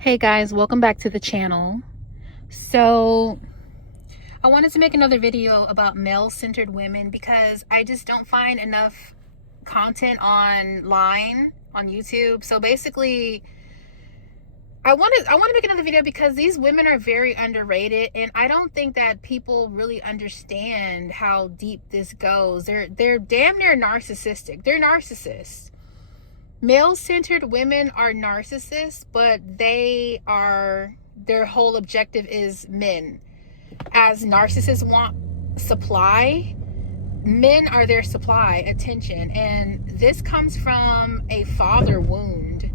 Hey guys, welcome back to the channel. So I wanted to make another video about male-centered women because I just don't find enough content online on YouTube. So basically, I want to make another video because these women are very underrated, and I don't think that people really understand how deep this goes. They're damn near narcissistic. They're narcissists. Male-centered women are narcissists, but their whole objective is men. As narcissists want supply, men are their supply, attention. And this comes from a father wound.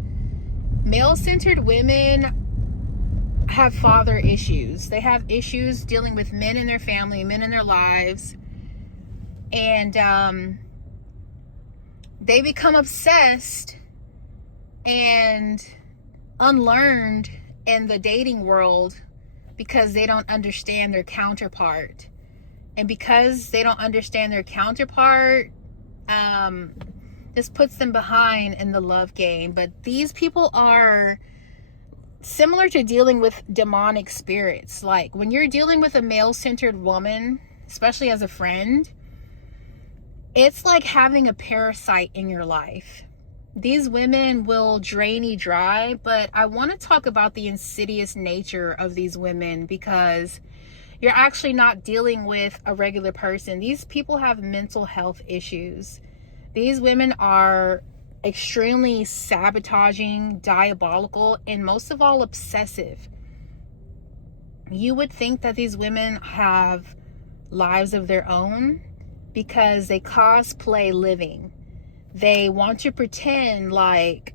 Male-centered women have father issues. They have issues dealing with men in their family, men in their lives. And they become obsessed and unlearned in the dating world because they don't understand their counterpart. And because they don't understand their counterpart, this puts them behind in the love game. But these people are similar to dealing with demonic spirits. Like when you're dealing with a male-centered woman, especially as a friend, it's like having a parasite in your life. These women will drain you dry, but I want to talk about the insidious nature of these women because you're actually not dealing with a regular person. These people have mental health issues. These women are extremely sabotaging, diabolical, and most of all, obsessive. You would think that these women have lives of their own because they cosplay living. They want to pretend like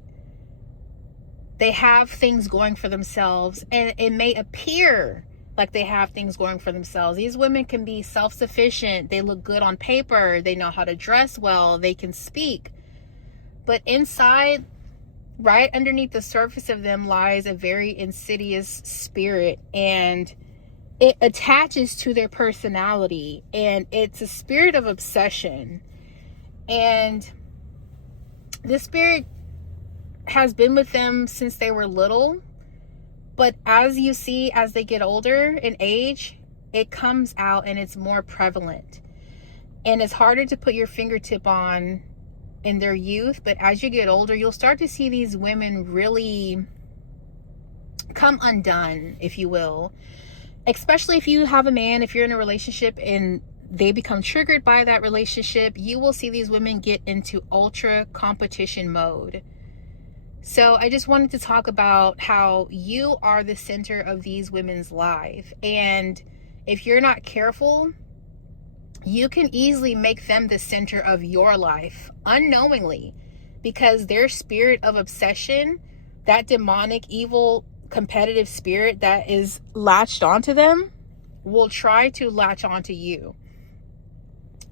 they have things going for themselves, and it may appear like they have things going for themselves. These women can be self-sufficient. They look good on paper. They know how to dress well. They can speak. But inside, right underneath the surface of them, lies a very insidious spirit, and it attaches to their personality, and it's a spirit of obsession. And this spirit has been with them since they were little, but as you see, as they get older in age, it comes out and it's more prevalent. And it's harder to put your fingertip on in their youth, but as you get older, you'll start to see these women really come undone, if you will. Especially if you have a man, if you're in a relationship and they become triggered by that relationship, you will see these women get into ultra competition mode. So I just wanted to talk about how you are the center of these women's life. And if you're not careful, you can easily make them the center of your life unknowingly, because their spirit of obsession, that demonic, evil, competitive spirit that is latched onto them, will try to latch onto you.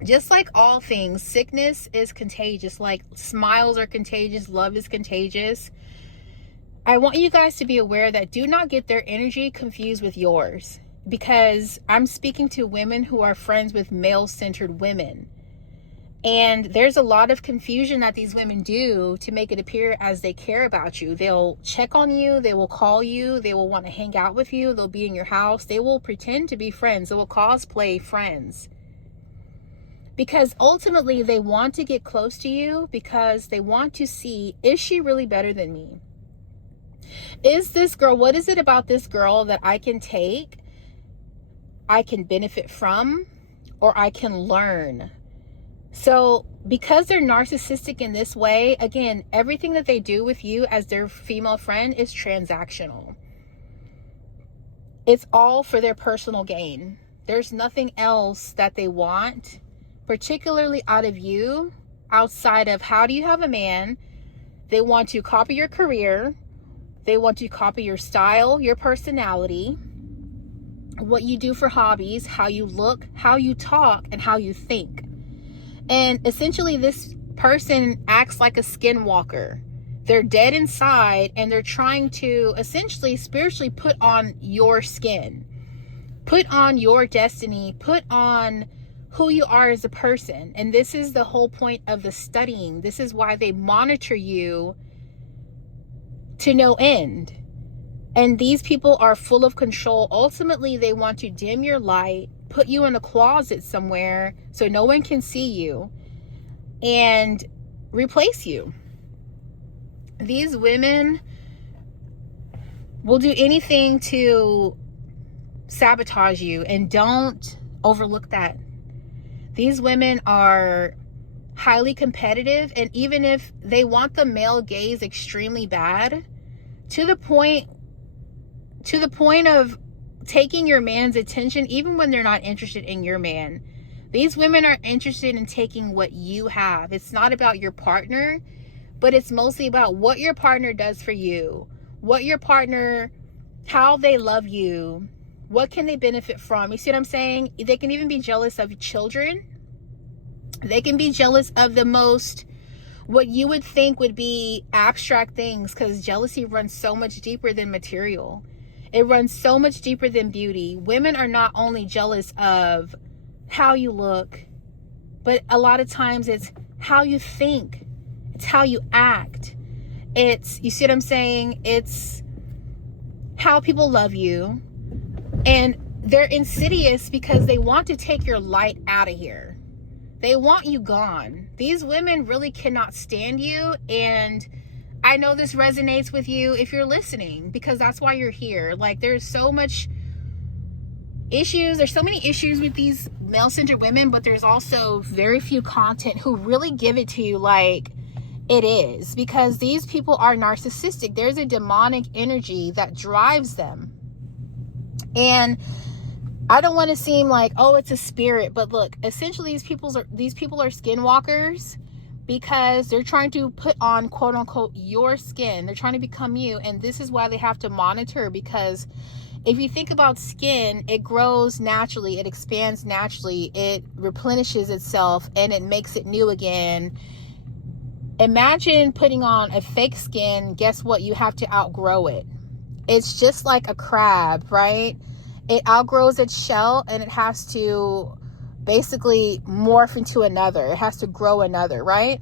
Just like all things, sickness is contagious. Like smiles are contagious, love is contagious. I want you guys to be aware that do not get their energy confused with yours, because I'm speaking to women who are friends with male-centered women. And there's a lot of confusion that these women do to make it appear as they care about you. They'll check on you, they will call you, they will want to hang out with you, they'll be in your house, they will pretend to be friends, they will cosplay friends. Because ultimately they want to get close to you because they want to see, is she really better than me? Is this girl, what is it about this girl that I can take, I can benefit from, or I can learn? So because they're narcissistic in this way, again, everything that they do with you as their female friend is transactional. It's all for their personal gain. There's nothing else that they want, particularly out of you, outside of how do you have a man. They want to copy your career. They want to copy your style, your personality, what you do for hobbies, how you look, how you talk, and how you think. And essentially this person acts like a skinwalker. They're dead inside, and they're trying to essentially spiritually put on your skin, put on your destiny, put on who you are as a person. And this is the whole point of the studying. This is why they monitor you to no end. And these people are full of control. Ultimately, they want to dim your light, put you in a closet somewhere so no one can see you, and replace you. These women will do anything to sabotage you, and don't overlook that. These women are highly competitive, and even if they want the male gaze extremely bad, to the point of taking your man's attention, even when they're not interested in your man. These women are interested in taking what you have. It's not about your partner, but it's mostly about what your partner does for you, what your partner, how they love you, what can they benefit from. You see what I'm saying? They can even be jealous of children. They can be jealous of the most, what you would think would be abstract things, because jealousy runs so much deeper than material. It runs so much deeper than beauty. Women are not only jealous of how you look, but a lot of times it's how you think. It's how you act. It's, you see what I'm saying? It's how people love you. And they're insidious because they want to take your light out of here. They want you gone. These women really cannot stand you. And I know this resonates with you if you're listening, because that's why you're here. Like, there's so much issues. There's so many issues with these male-centered women, but there's also very few content who really give it to you like it is, because these people are narcissistic. There's a demonic energy that drives them. And I don't want to seem like, oh, it's a spirit, but look, essentially these people are skinwalkers, because they're trying to put on, quote unquote, your skin. They're trying to become you. And this is why they have to monitor, because if you think about skin, it grows naturally, it expands naturally, it replenishes itself, and it makes it new again. Imagine putting on a fake skin. Guess what? You have to outgrow it. It's just like a crab, right? It outgrows its shell, and it has to basically morph into another. It has to grow another, right?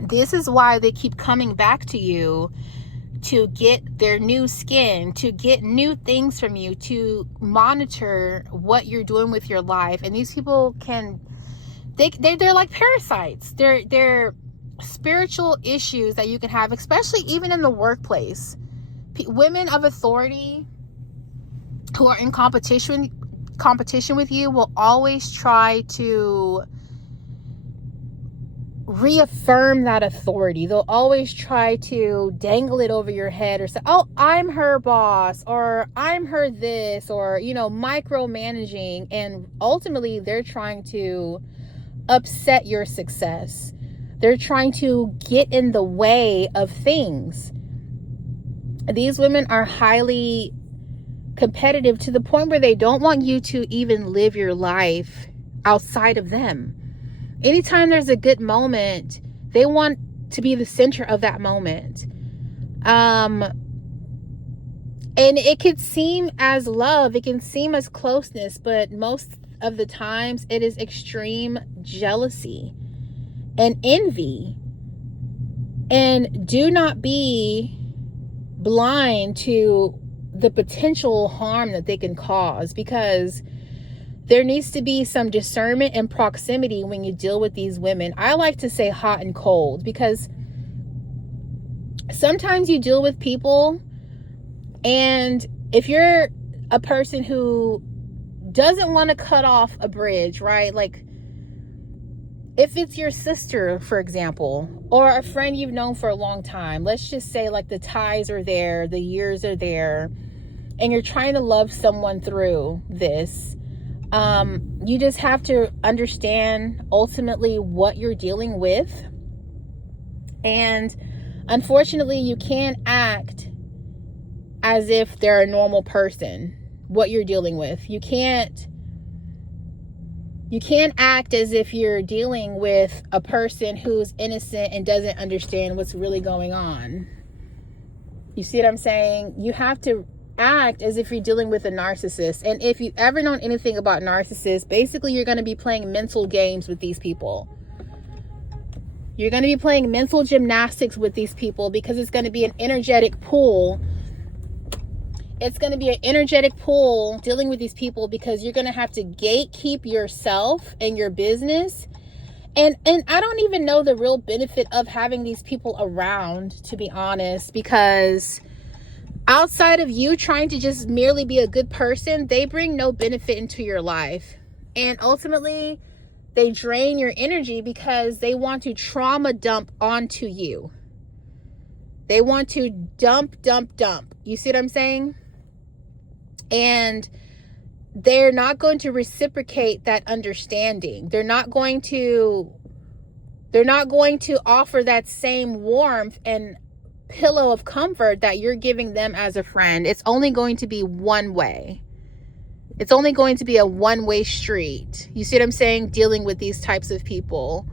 This is why they keep coming back to you, to get their new skin, to get new things from you, to monitor what you're doing with your life. And these people they're like parasites. They're spiritual issues that you can have, especially even in the workplace. Women of authority who are in competition with you will always try to reaffirm that authority. They'll always try to dangle it over your head, or say, oh, I'm her boss, or I'm her this, or, micromanaging. And ultimately they're trying to upset your success. They're trying to get in the way of things. These women are highly competitive to the point where they don't want you to even live your life outside of them. Anytime there's a good moment, they want to be the center of that moment. And it could seem as love, it can seem as closeness, but most of the times it is extreme jealousy and envy. And do not be blind to the potential harm that they can cause, because there needs to be some discernment and proximity when you deal with these women. I like to say hot and cold, because sometimes you deal with people, and if you're a person who doesn't want to cut off a bridge, right? Like, if it's your sister, for example, or a friend you've known for a long time, let's just say like the ties are there, the years are there, and you're trying to love someone through this, you just have to understand ultimately what you're dealing with. And unfortunately, you can't act as if they're a normal person, what you're dealing with. You can't act as if you're dealing with a person who's innocent and doesn't understand what's really going on. You see what I'm saying? You have to act as if you're dealing with a narcissist. And if you've ever known anything about narcissists, basically you're going to be playing mental games with these people. You're going to be playing mental gymnastics with these people, because it's going to be an energetic pull It's going to be an energetic pull dealing with these people, because you're going to have to gatekeep yourself and your business. And I don't even know the real benefit of having these people around, to be honest, because outside of you trying to just merely be a good person, they bring no benefit into your life. And ultimately, they drain your energy because they want to trauma dump onto you. They want to dump. You see what I'm saying? And they're not going to reciprocate that understanding. They're not going to offer that same warmth and pillow of comfort that you're giving them as a friend. It's only going to be one way. It's only going to be a one-way street. You see what I'm saying? Dealing with these types of people.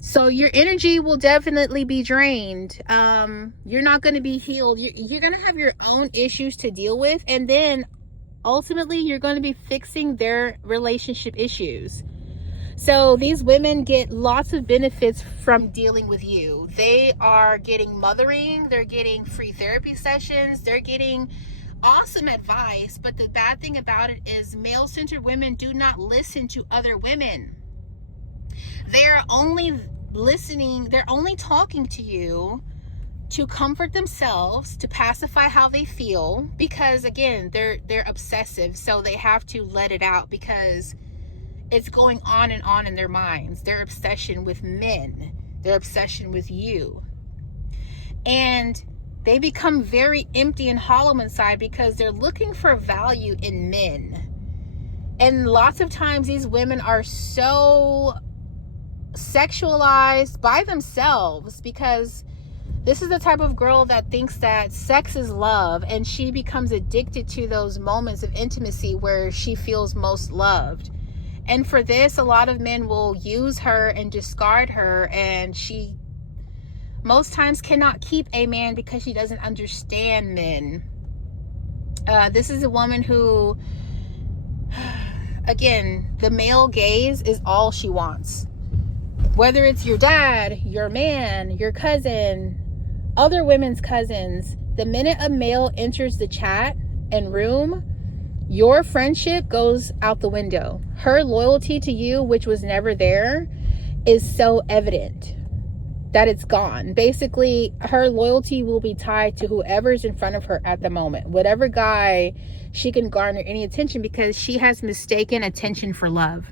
So your energy will definitely be drained. You're not going to be healed. You're going to have your own issues to deal with. And then ultimately, you're going to be fixing their relationship issues. So these women get lots of benefits from dealing with you. They are getting mothering. They're getting free therapy sessions. They're getting awesome advice. But the bad thing about it is male-centered women do not listen to other women. They're only listening. They're only talking to you to comfort themselves, to pacify how they feel, because again, they're obsessive, so they have to let it out because it's going on and on in their minds. Their obsession with men, their obsession with you. And they become very empty and hollow inside because they're looking for value in men. And lots of times these women are so sexualized by themselves, because this is the type of girl that thinks that sex is love, and she becomes addicted to those moments of intimacy where she feels most loved. And for this, a lot of men will use her and discard her, and she most times cannot keep a man because she doesn't understand men. This is a woman who, again, the male gaze is all she wants. Whether it's your dad, your man, your cousin, other women's cousins, the minute a male enters the chat and room, your friendship goes out the window. Her loyalty to you, which was never there, is so evident that it's gone. Basically, her loyalty will be tied to whoever's in front of her at the moment. Whatever guy she can garner any attention, because she has mistaken attention for love.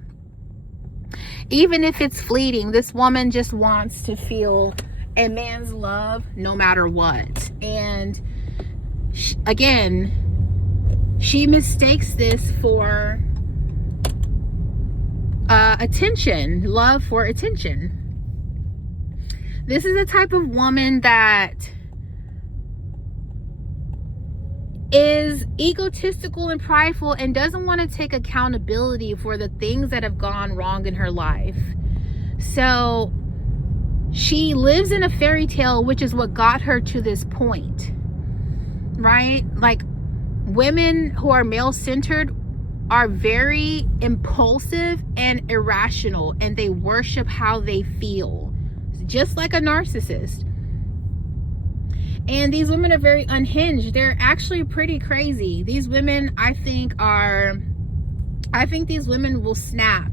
Even if it's fleeting, this woman just wants to feel a man's love no matter what. And she mistakes this for attention, love for attention. This is a type of woman that is egotistical and prideful and doesn't want to take accountability for the things that have gone wrong in her life. So she lives in a fairy tale, which is what got her to this point, right? Like, women who are male-centered are very impulsive and irrational, and they worship how they feel, just like a narcissist. And these women are very unhinged. They're actually pretty crazy. These women, I think these women will snap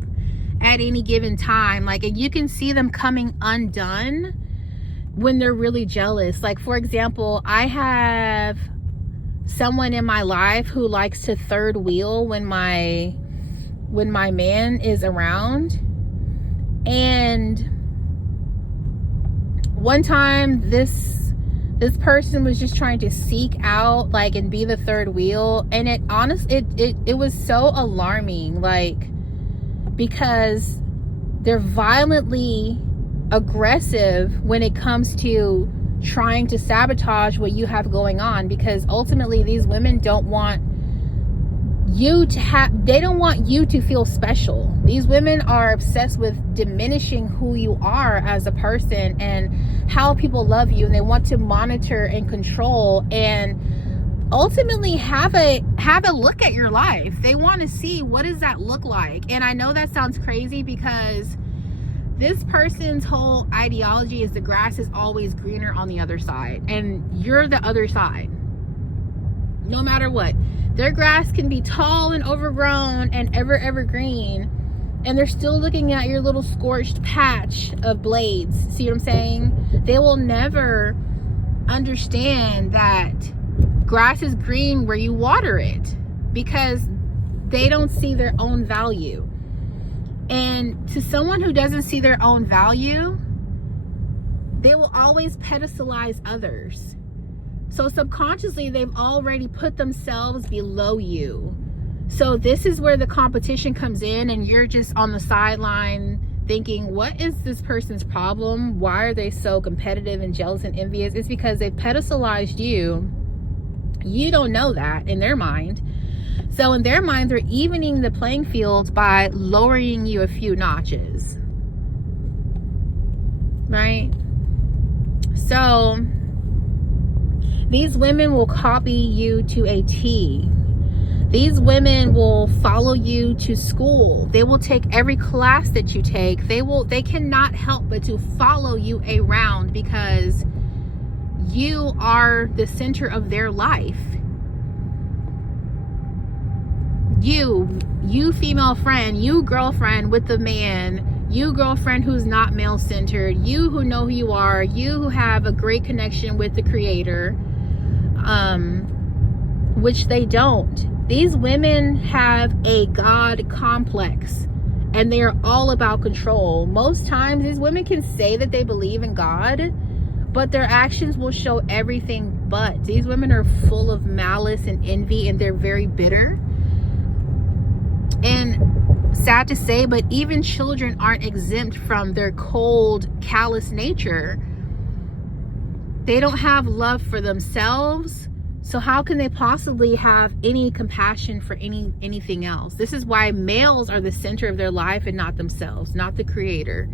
at any given time. Like, and you can see them coming undone when they're really jealous. Like, for example, I have someone in my life who likes to third wheel when my man is around. And one time this person was just trying to seek out, like, and be the third wheel, and it was so alarming, like, because they're violently aggressive when it comes to trying to sabotage what you have going on, because ultimately these women don't want you to feel special. These women are obsessed with diminishing who you are as a person and how people love you, and they want to monitor and control and ultimately have a look at your life. They want to see, what does that look like? And I know that sounds crazy, because this person's whole ideology is the grass is always greener on the other side, and you're the other side. No matter what. Their grass can be tall and overgrown and evergreen, and they're still looking at your little scorched patch of blades. See what I'm saying? They will never understand that grass is green where you water it, because they don't see their own value. And to someone who doesn't see their own value, they will always pedestalize others. So subconsciously, they've already put themselves below you. So this is where the competition comes in, and you're just on the sideline thinking, what is this person's problem? Why are they so competitive and jealous and envious? It's because they've pedestalized you. You don't know that in their mind. So in their mind, they're evening the playing field by lowering you a few notches. Right? So these women will copy you to a T. These women will follow you to school. They will take every class that you take. They cannot help but to follow you around, because you are the center of their life. You female friend, you girlfriend with the man, you girlfriend who's not male-centered, you who know who you are, you who have a great connection with the creator, which they don't. These women have a God complex, and they are all about control. Most times these women can say that they believe in God, but their actions will show everything but. These women are full of malice and envy, and they're very bitter. And sad to say, but even children aren't exempt from their cold, callous nature. They don't have love for themselves. So how can they possibly have any compassion for anything else? This is why males are the center of their life and not themselves, not the creator.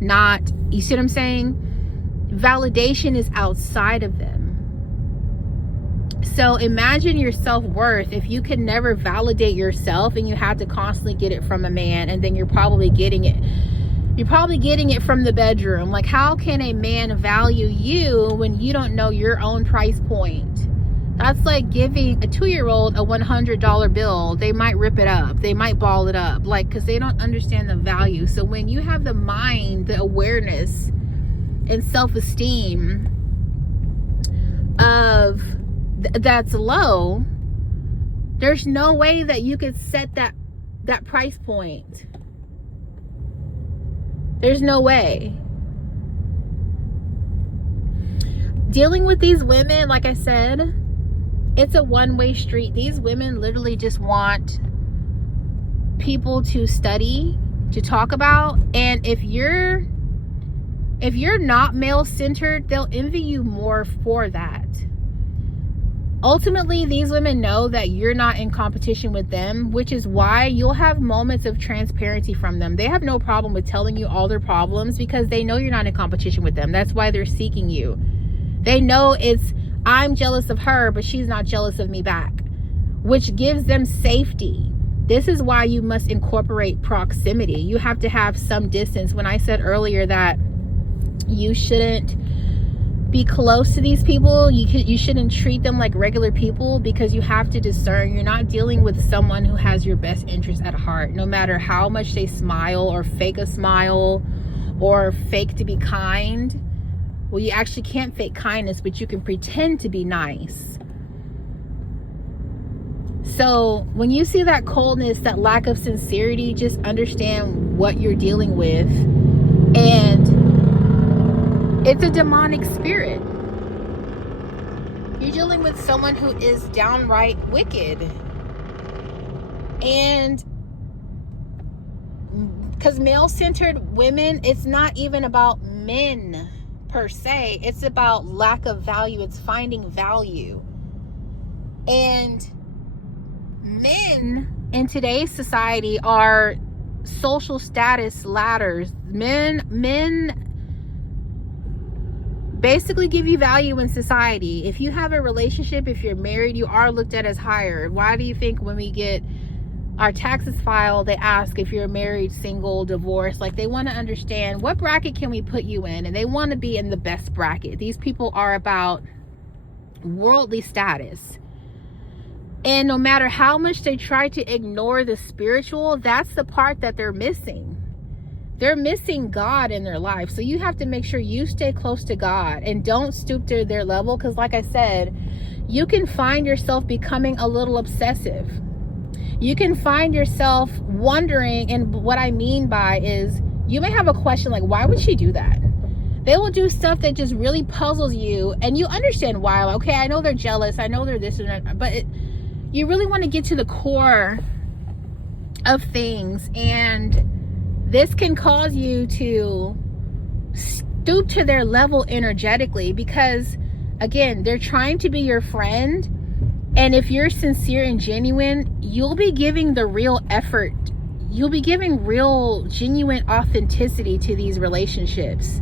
You see what I'm saying? Validation is outside of them. So imagine your self-worth if you can never validate yourself, and you have to constantly get it from a man, and then you're probably getting it from the bedroom. Like, how can a man value you when you don't know your own price point? That's like giving a 2-year-old a $100 bill. They might rip it up. They might ball it up, because they don't understand the value. So when you have the mind, the awareness, and self-esteem of that's low, there's no way that you could set that price point. There's no way. Dealing with these women, like I said, it's a one-way street. These women literally just want people to study, to talk about, and if you're not male-centered, they'll envy you more for that. Ultimately, these women know that you're not in competition with them, which is why you'll have moments of transparency from them. They have no problem with telling you all their problems, because they know you're not in competition with them. That's why they're seeking you. They know I'm jealous of her, but she's not jealous of me back, which gives them safety. This is why you must incorporate proximity. You have to have some distance. When I said earlier that you shouldn't be close to these people, you shouldn't treat them like regular people, because you have to discern. You're not dealing with someone who has your best interest at heart, no matter how much they smile or fake a smile or fake to be kind. Well, you actually can't fake kindness, but you can pretend to be nice. So when you see that coldness, that lack of sincerity, just understand what you're dealing with. And it's a demonic spirit. You're dealing with someone who is downright wicked. And because male-centered women, it's not even about men per se. It's about lack of value. It's finding value. And men in today's society are social status ladders. Men basically give you value in society. If you have a relationship, if you're married, you are looked at as higher. Why do you think when we get our taxes filed, they ask if you're married, single, divorced? Like, they want to understand, what bracket can we put you in? And they want to be in the best bracket. These people are about worldly status. And no matter how much they try to ignore the spiritual, that's the part that they're missing. They're missing God in their life. So you have to make sure you stay close to God and don't stoop to their level. Because like I said, you can find yourself becoming a little obsessive. You can find yourself wondering, and what I mean by is you may have a question like, why would she do that? They will do stuff that just really puzzles you, and you understand why. Okay, I know they're jealous, I know they're this and that, but you really want to get to the core of things, and this can cause you to stoop to their level energetically, because again, they're trying to be your friend. And if you're sincere and genuine, you'll be giving the real effort. You'll be giving real, genuine authenticity to these relationships.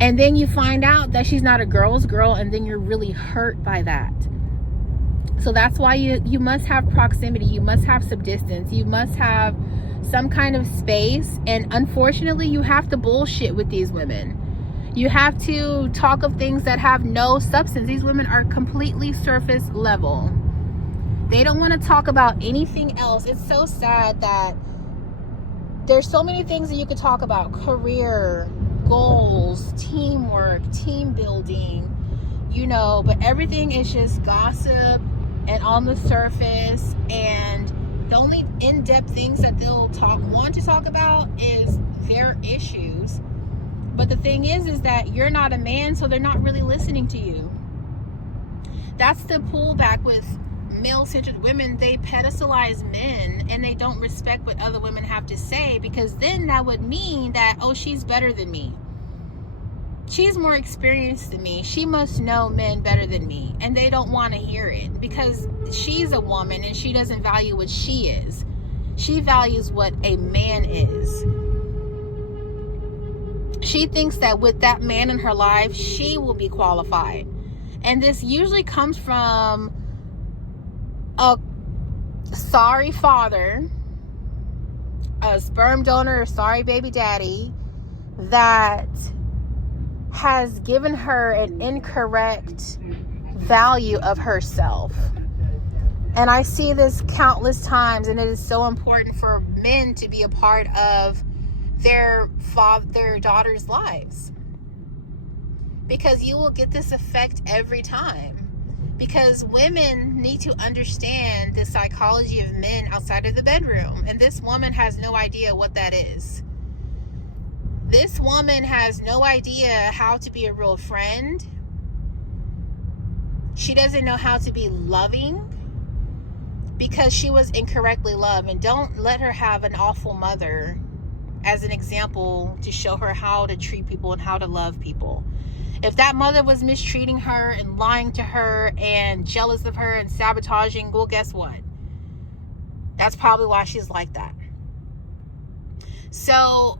And then you find out that she's not a girl's girl, and then you're really hurt by that. So that's why you must have proximity. You must have some distance. You must have some kind of space. And unfortunately, you have to bullshit with these women. You have to talk of things that have no substance. These women are completely surface level. They don't want to talk about anything else. It's so sad that there's so many things that you could talk about. Career, goals, teamwork, team building, but everything is just gossip and on the surface. And the only in-depth things that they'll want to talk about is their issues. But the thing is that you're not a man, so they're not really listening to you. That's the pullback with male-centered women. They pedestalize men and they don't respect what other women have to say, because then that would mean that, oh, she's better than me. She's more experienced than me. She must know men better than me. And they don't want to hear it, because she's a woman and she doesn't value what she is. She values what a man is. She thinks that with that man in her life, she will be qualified. And this usually comes from a sorry father, a sperm donor, or sorry baby daddy that has given her an incorrect value of herself. And I see this countless times, and it is so important for men to be a part of their daughters' lives, because you will get this effect every time. Because women need to understand the psychology of men outside of the bedroom, and this woman has no idea what that is. This woman has no idea how to be a real friend. She doesn't know how to be loving, because she was incorrectly loved. And don't let her have an awful mother as an example to show her how to treat people and how to love people. If that mother was mistreating her and lying to her and jealous of her and sabotaging, well, guess what? That's probably why she's like that. So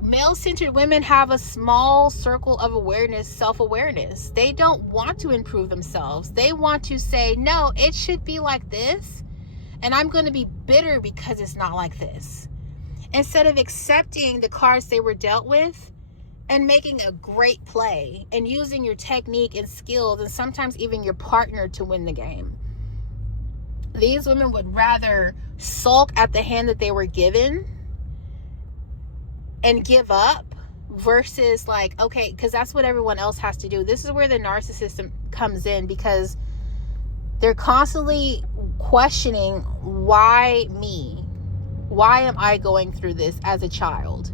male-centered women have a small circle of awareness, self-awareness. They don't want to improve themselves. They want to say, no, it should be like this, and I'm going to be bitter because it's not like this. Instead of accepting the cards they were dealt with and making a great play and using your technique and skills and sometimes even your partner to win the game. These women would rather sulk at the hand that they were given and give up versus like, okay, because that's what everyone else has to do. This is where the narcissist comes in, because they're constantly questioning, why me? Why am I going through this as a child?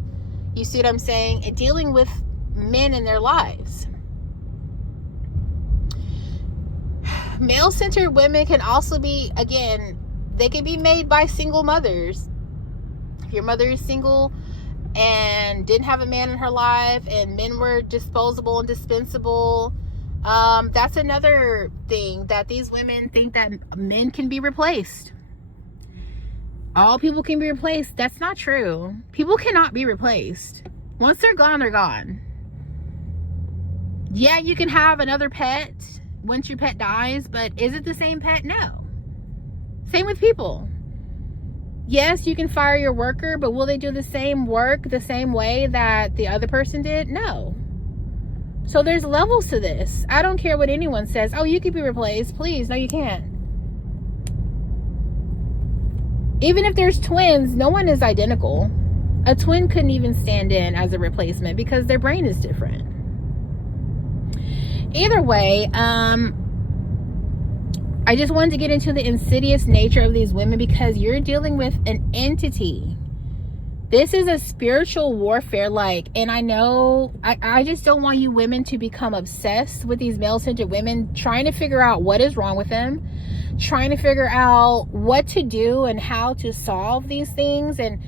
You see what I'm saying? And dealing with men in their lives. Male-centered women can also be, again, they can be made by single mothers. If your mother is single and didn't have a man in her life and men were disposable and dispensable, that's another thing, that these women think that men can be replaced. All people can be replaced. That's not true. People cannot be replaced. Once they're gone, they're gone. Yeah, you can have another pet once your pet dies, but is it the same pet? No. Same with people. Yes, you can fire your worker, but will they do the same work the same way that the other person did? No. So there's levels to this. I don't care what anyone says. Oh, you can be replaced. Please. No, you can't. Even if there's twins, no one is identical. A twin couldn't even stand in as a replacement because their brain is different. Either way, I just wanted to get into the insidious nature of these women because you're dealing with an entity. This is a spiritual warfare, and I know, I just don't want you women to become obsessed with these male-centered women, trying to figure out what is wrong with them, trying to figure out what to do and how to solve these things, and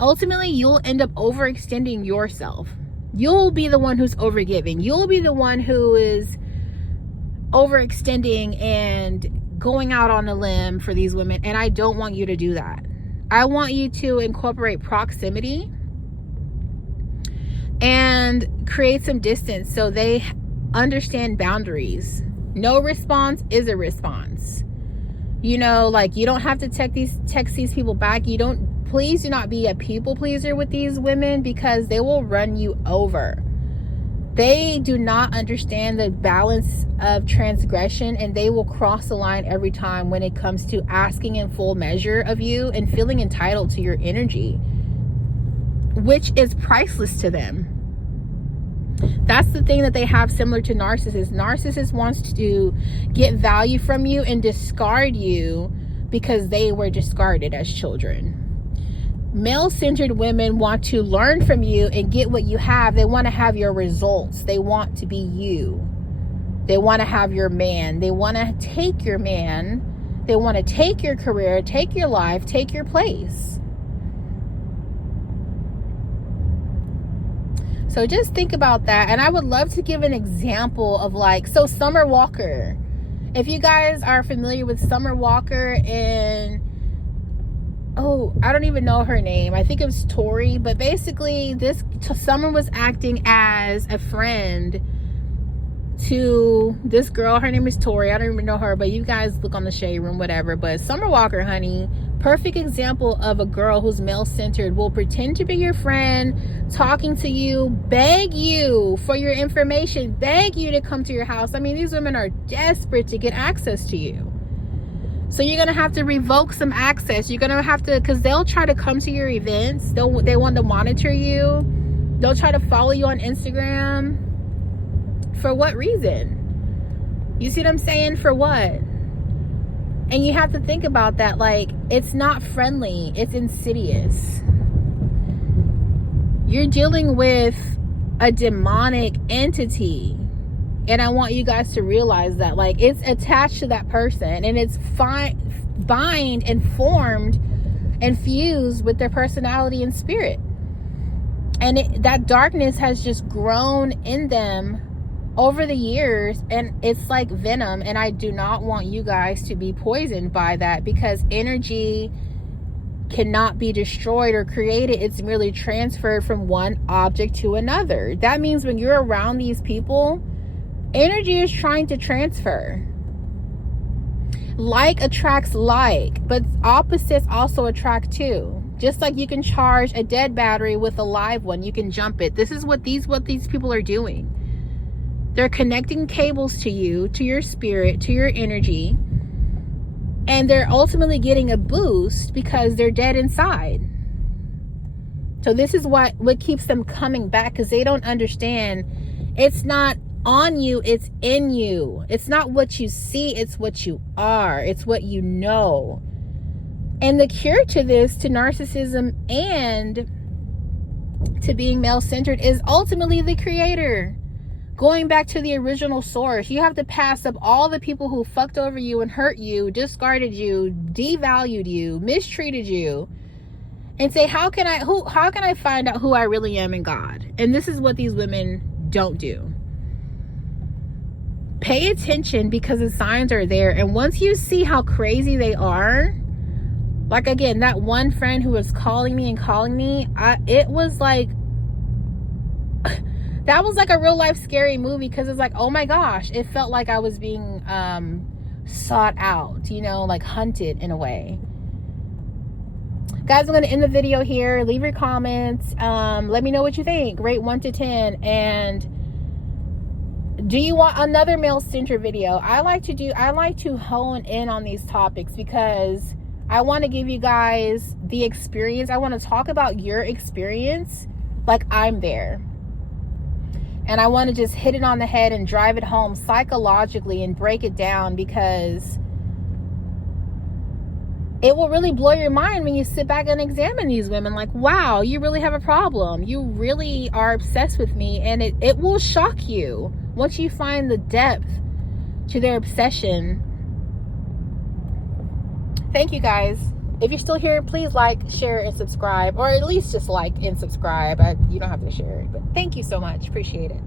ultimately you'll end up overextending yourself. You'll be the one who's overgiving. You'll be the one who is overextending and going out on a limb for these women, and I don't want you to do that. I want you to incorporate proximity and create some distance so they understand boundaries. No response is a response. You don't have to text these people back. Please do not be a people pleaser with these women because they will run you over. They do not understand the balance of transgression, and they will cross the line every time when it comes to asking in full measure of you and feeling entitled to your energy, which is priceless to them. That's the thing that they have similar to narcissists. Narcissist wants to get value from you and discard you because they were discarded as children. Male-centered women want to learn from you and get what you have. They want to have your results. They want to be you. They want to have your man. They want to take your man. They want to take your career, take your life, take your place. So just think about that. And I would love to give an example of Summer Walker. If you guys are familiar with Summer Walker and I don't even know her name. I think it was Tori. But basically, Summer was acting as a friend to this girl. Her name is Tori. I don't even know her. But you guys look on the Shade Room, whatever. But Summer Walker, honey, perfect example of a girl who's male-centered, will pretend to be your friend, talking to you, beg you for your information, beg you to come to your house. I mean, these women are desperate to get access to you. So you're going to have to revoke some access. You're going to have to, because they'll try to come to your events. They want to monitor you. They'll try to follow you on Instagram. For what reason? You see what I'm saying? For what? And you have to think about that. It's not friendly. It's insidious. You're dealing with a demonic entity. And I want you guys to realize that, it's attached to that person, and it's bind and formed and fused with their personality and spirit. And that darkness has just grown in them over the years, and it's like venom. And I do not want you guys to be poisoned by that, because energy cannot be destroyed or created. It's merely transferred from one object to another. That means when you're around these people, energy is trying to transfer. Like attracts like, but opposites also attract too. Just like you can charge a dead battery with a live one, you can jump it. This is what these people are doing. They're connecting cables to you, to your spirit, to your energy, and they're ultimately getting a boost because they're dead inside. So this is what keeps them coming back, because they don't understand it's not on you, it's in you. It's not what you see, it's what you are. It's what you know. And the cure to this, to narcissism and to being male-centered, is ultimately the creator. Going back to the original source. You have to pass up all the people who fucked over you and hurt you, discarded you, devalued you, mistreated you, and say, how can I find out who I really am in God? And this is what these women don't do. Pay attention, because the signs are there. And once you see how crazy they are, like again, that one friend who was calling me, it was like, that was like a real life scary movie, because it's like, oh my gosh, it felt like I was being sought out, hunted in a way. Guys, I'm going to end the video here. Leave your comments. Let me know what you think. Rate 1 to 10. And do you want another male-centered video? I like to hone in on these topics, because I want to give you guys the experience. I want to talk about your experience like I'm there. And I want to just hit it on the head and drive it home psychologically and break it down, because it will really blow your mind when you sit back and examine these women. Like, wow, you really have a problem. You really are obsessed with me. And it will shock you once you find the depth to their obsession. Thank you guys. If you're still here, please like, share, and subscribe. Or at least just like and subscribe. You don't have to share it. But thank you so much. Appreciate it.